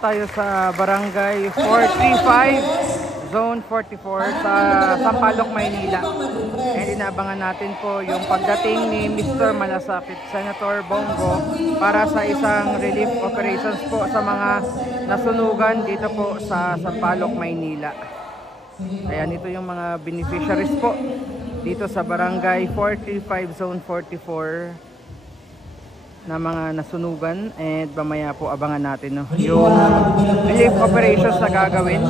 tayo sa Barangay 435, Zone 44 sa Sampaloc, Maynila. And inaabangan natin po yung pagdating ni Mr. Malasakit, Senator Bongo, para sa isang relief operations po sa mga nasunugan dito po sa Sampaloc, Maynila. Ayan, ito yung mga beneficiaries po dito sa Barangay 435, Zone 44 na mga nasunugan, and mamaya po abangan natin yung relief operations na gagawin.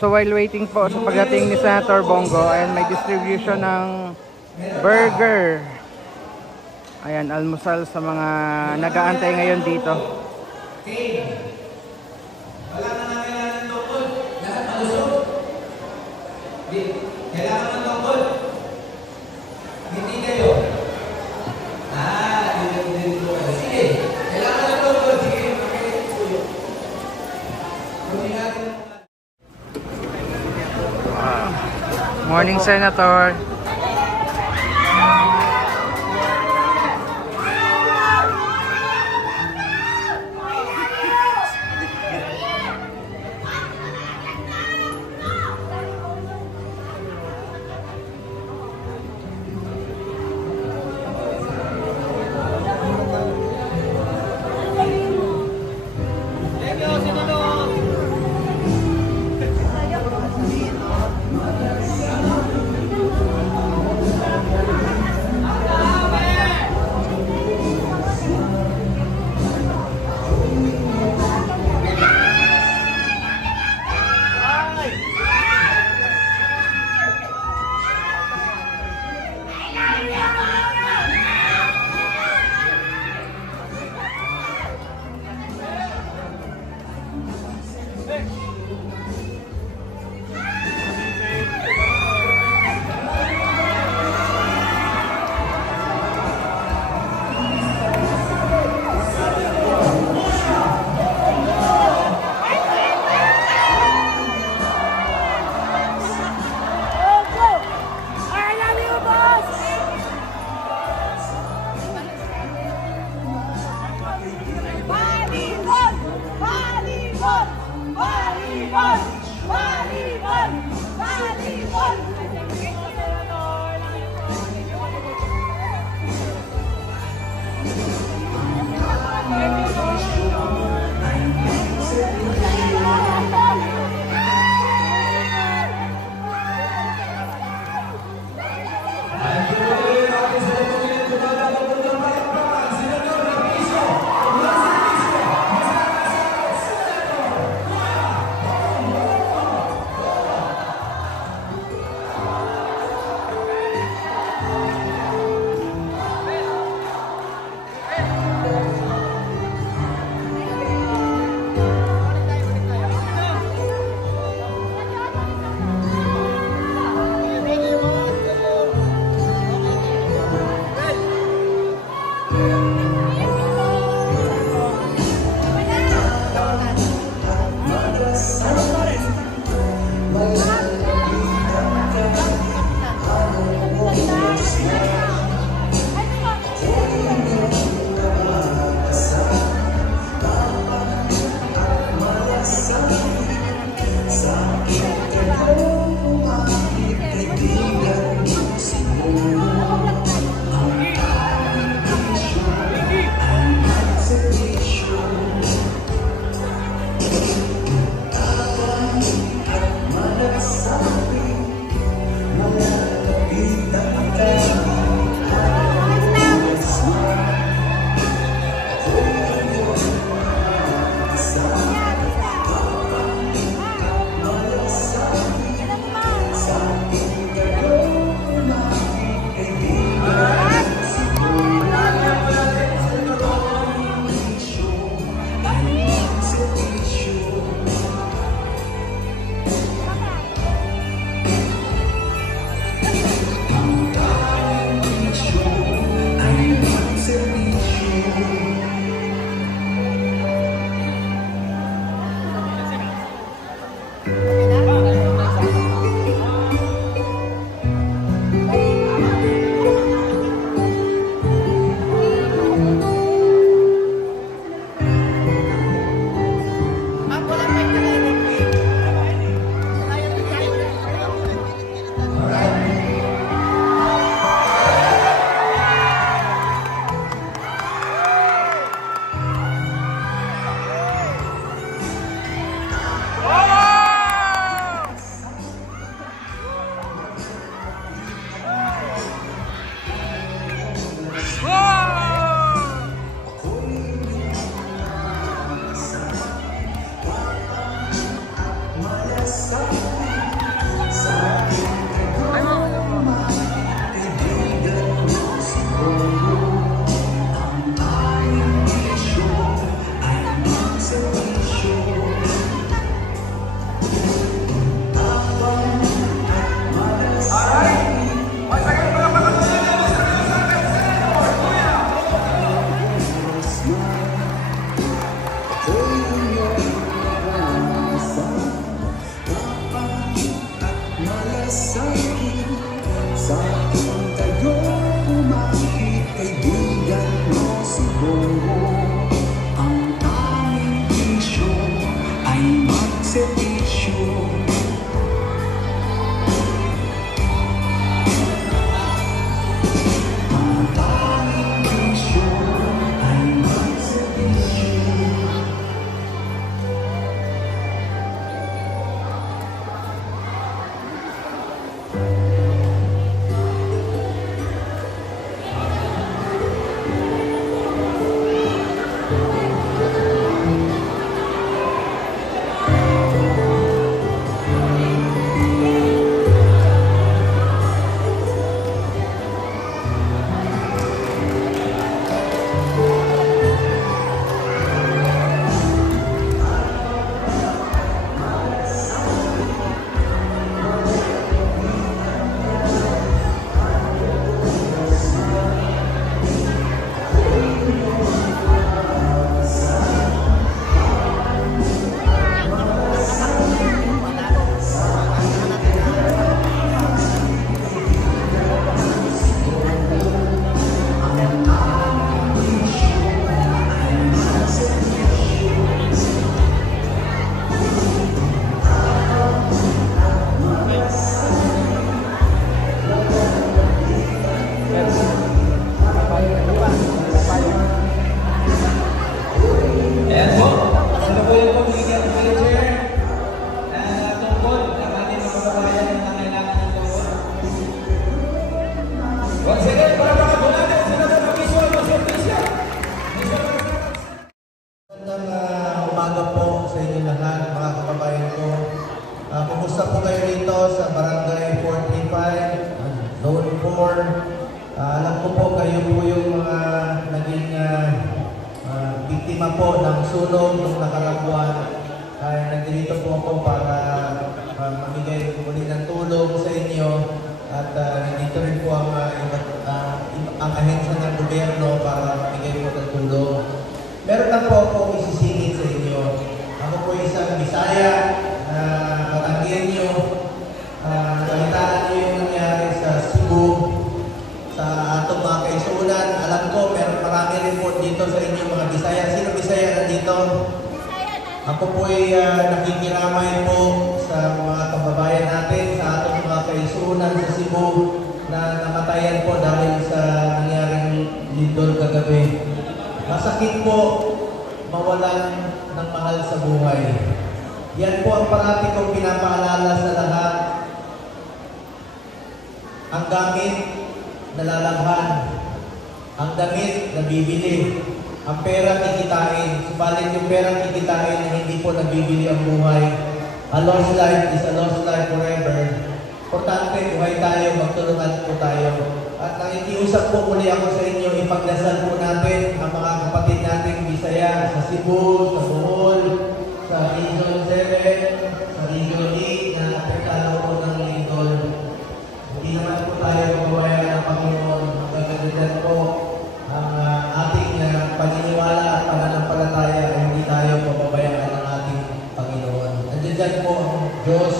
So while waiting po sa pagdating ni Senator Bongo, and may distribution ng burger, ayan, almusal sa mga nag-aantay ngayon dito. Wala na kailangan ng tungkol. Lahat malusog. Kailangan ng tungkol. Hindi kayo. Hindi ko kayo. Sige. Kailangan ng tungkol. Sige. Morning, Senator. Kumusta po kayo dito sa Barangay 435, Zone 4? Alam ko po kayo po yung mga naging biktima po ng sunog ng nakarang buwan. Nandito po ako para mamigay muli ng tulong sa inyo at nandito rin po ang ahensya ng gobyerno para mamigay po ng tulong. Meron lang po akong isisingit sa inyo. Ako po isang Bisaya na katanggihan nyo. Nalitaan nyo yung nangyari sa Cebu, sa atong mga kaisunan. Alam ko, meron marami rin po dito sa inyo mga Bisaya. Sino Bisaya na dito? Ako po ay nakikiramay po sa mga kababayan natin, sa atong mga kaisunan sa Cebu na namatayan po dahil sa nangyaring lindol kagabi. Masakit po mawalan ng mahal sa buhay. Yan po ang parati kong pinapaalala sa lahat. Ang gamit nalalaghan, ang damit nabibili, ang pera kikitain, subalit yung perang kikitain na hindi po nabibili ang buhay. A lost life is a lost life forever. Importante, buhay tayo, magtulungan po tayo. At nakikiusap po muli ako sa inyo, ipagdasal po natin ang mga kapatid nating Bisaya sa Cebu, sa Bohol, sa Region 7, sa Region 8 na apektado po ng lindol. Hindi naman po tayo mababayan ng Panginoon. Magagalitan po ang ating paniniwala at pananampalataya ay hindi tayo pababayaan ng ating Panginoon. Nandiyan po ang Diyos.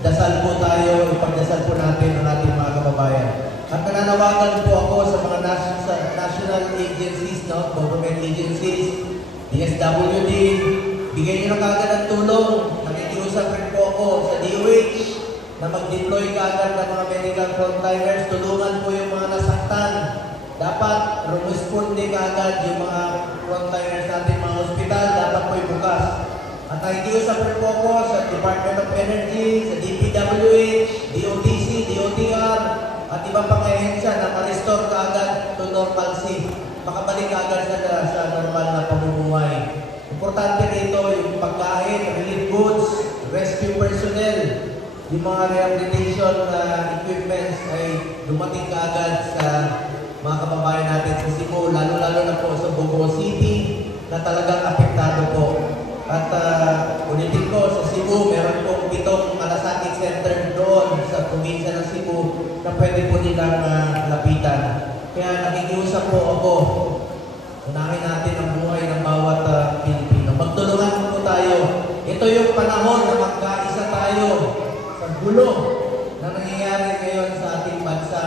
Dasal po tayo, ipagdasal po natin ang ating mga kababayan. At nananawagan po ako sa mga national agencies, government agencies, DSWD, bigay nyo na kagad ang tulong. Nakikiusap rin po ako sa DOH na mag-deploy kagad ng mga medical frontliners, tulungan po yung mga nasaktan. Dapat rumusponde kagad yung mga frontliners natin, mga hospital, dapat po bukas. At nakikiusap rin po ako sa Department of Energy, sa DPWH, DOTC, DOTR, at iba pang ahensya na ma-restore kaagad to normalcy. Makabalik kaagad sa normal na pamumuhay. Importante rito yung pagkain, relief goods, rescue personnel, yung mga rehabilitation equipments ay dumating kaagad sa mga kababayan natin sa Cebu, lalo-lalo na po sa Bogo City na talagang apektado po. At ulitin ko, sa Cebu, meron pong 7 malasakit center doon sa probinsya ng Cebu na pwede po nilang lapitan. Kaya nakikiusap po ako, unahin natin ang buhay ng bawat Pilipino. Magtulungan po tayo. Ito yung panahon na magkaisa tayo sa gulo na nangyayari ngayon sa ating bansa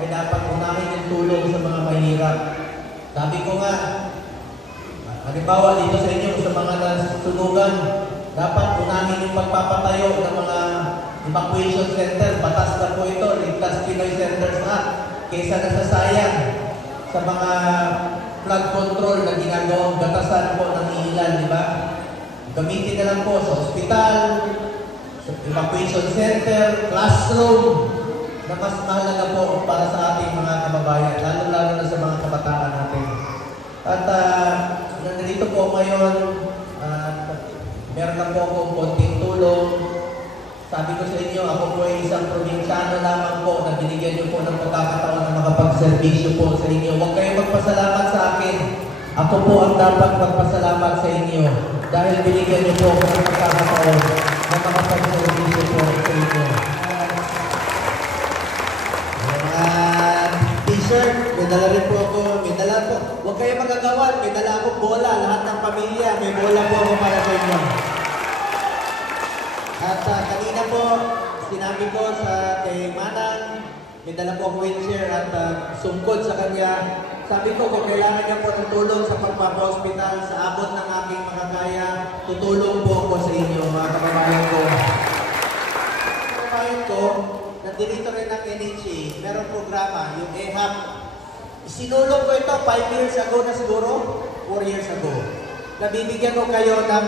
ay dapat unahin yung tulong sa mga mahirap. Sabi ko nga, halimbawa dito sa inyo, sa mga nasusunugan, dapat unahin yung pagpapatayo ng mga evacuation center. Batas na po ito, Ligtas Pinoy Centers Act, kaysa nasasayang sa mga flood control na ginagawang batasan po ng ilan, di ba? Gamitin na lang po sa ospital, sa evacuation center, classroom, na mas mahalaga po para sa ating mga kababayan, lalo-lalo na sa mga kabataan natin. At nandito po ngayon, meron lang po akong konting tulong. Sabi ko sa inyo, ako po ay isang probinsyano lamang po na binigyan niyo po ng pagkakataon na makapagservisyo po sa inyo. Huwag kayong magpasalamat sa akin. Ako po ang dapat magpasalamat sa inyo dahil binigyan niyo po ako ng pagkakataon na makapagservisyo po sa inyo. T-shirt, may dala rin po ako, may dala po. Huwag kayong magagawan, may dala akong bola, lahat ng pamilya, may bola po ako para sa inyo. At kanina po, sinabi ko sa kay Manang, may dala po ako wheelchair at sungkod sa kanya. Sabi ko, kung kailangan niya po ng tulong sa pagpapa-hospital, sa abot ng aking makakaya, tutulong po ako sa inyo, mga kababayan ko. Kababayan ko, nandito rin ang NHA, merong programa, yung EHAP. Sinulong ko ito 5 years ago na siguro, 4 years ago. Nabibigyan ko kayo ng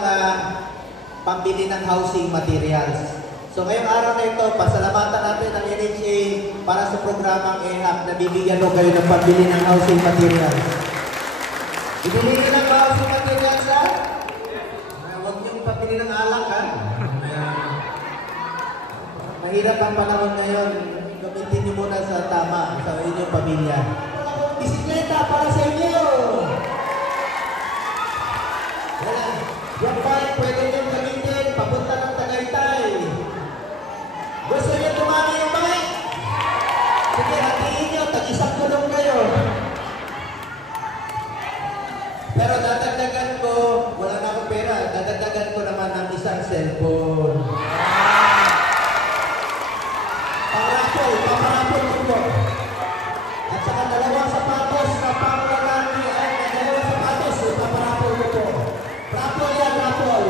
pambili ng housing materials. So ngayong araw na ito, pasalamatan natin ang NHA para sa programang EHAP na bibigyan ko kayo ng pambili ng housing materials. Bibili nyo ng housing materials, ha? Huwag nyo pambili ng alak, ha? mahirap ang panahon ngayon. Gamitin niyo muna sa tama, sa inyong pamilya. Bisikleta para sa inyo! Yan. Yan pa, pwede niyo gamitin. Papunta ng Tagaytay. Gusto niyo tumami yung bike? Sige, hatiin niyo. Tag-isang tulong kayo. Pero dadagdagan ko, wala na akong pera. Dadagdagan ko naman ng isang cellphone. Paparapol ko po. At saka dalawang sapatos na panglalaki ay dalawang sapatos. Paparapol ko po. Rapol yan, rapol.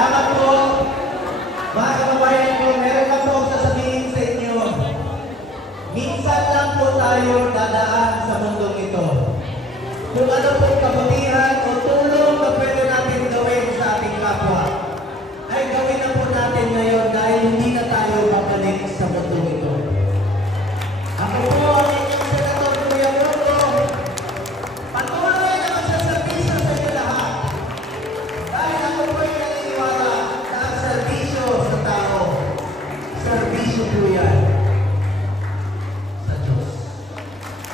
Salamat po. Mga kababayan ko, meron lang po akong sasabihin sa inyo. Minsan lang po tayo dadaan sa mundong ito. Kung ano po kabutihan o tulong na pwede natin gawin sa ating kapwa, ay gawin na po natin ngayon dahil hindi na tayo babalik sa mundong ito. Ako po ang inyong Senator Kuya Bongo. Patuloy na magsaservisyo sa inyo lahat. Dahil ako po ay naniniwala na ang serbisyo sa tao, serbisyo po yan sa Diyos.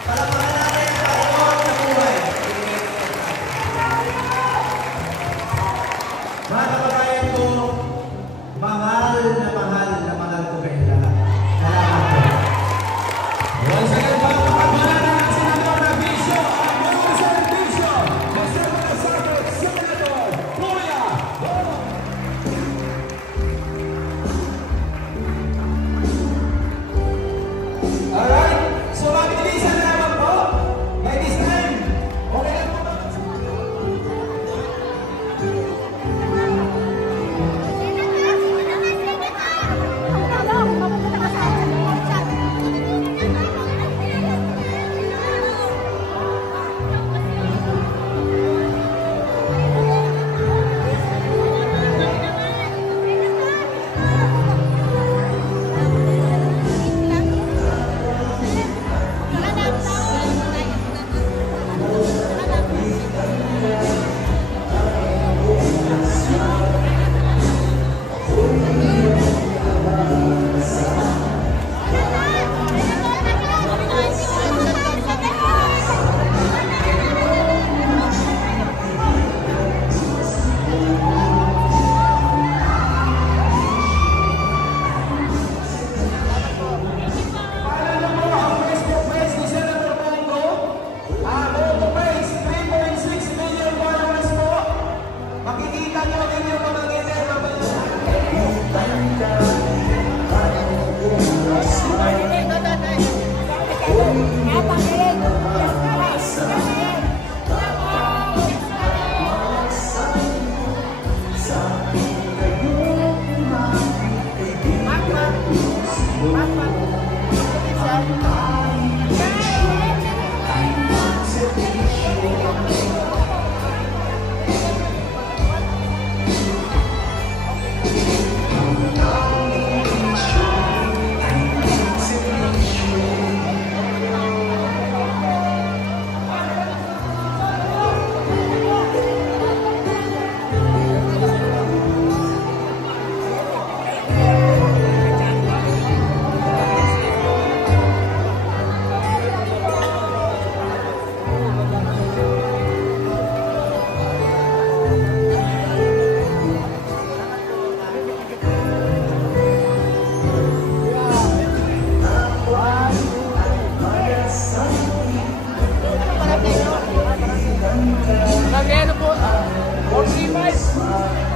Para natin sa Panginoon sa buhay. Mga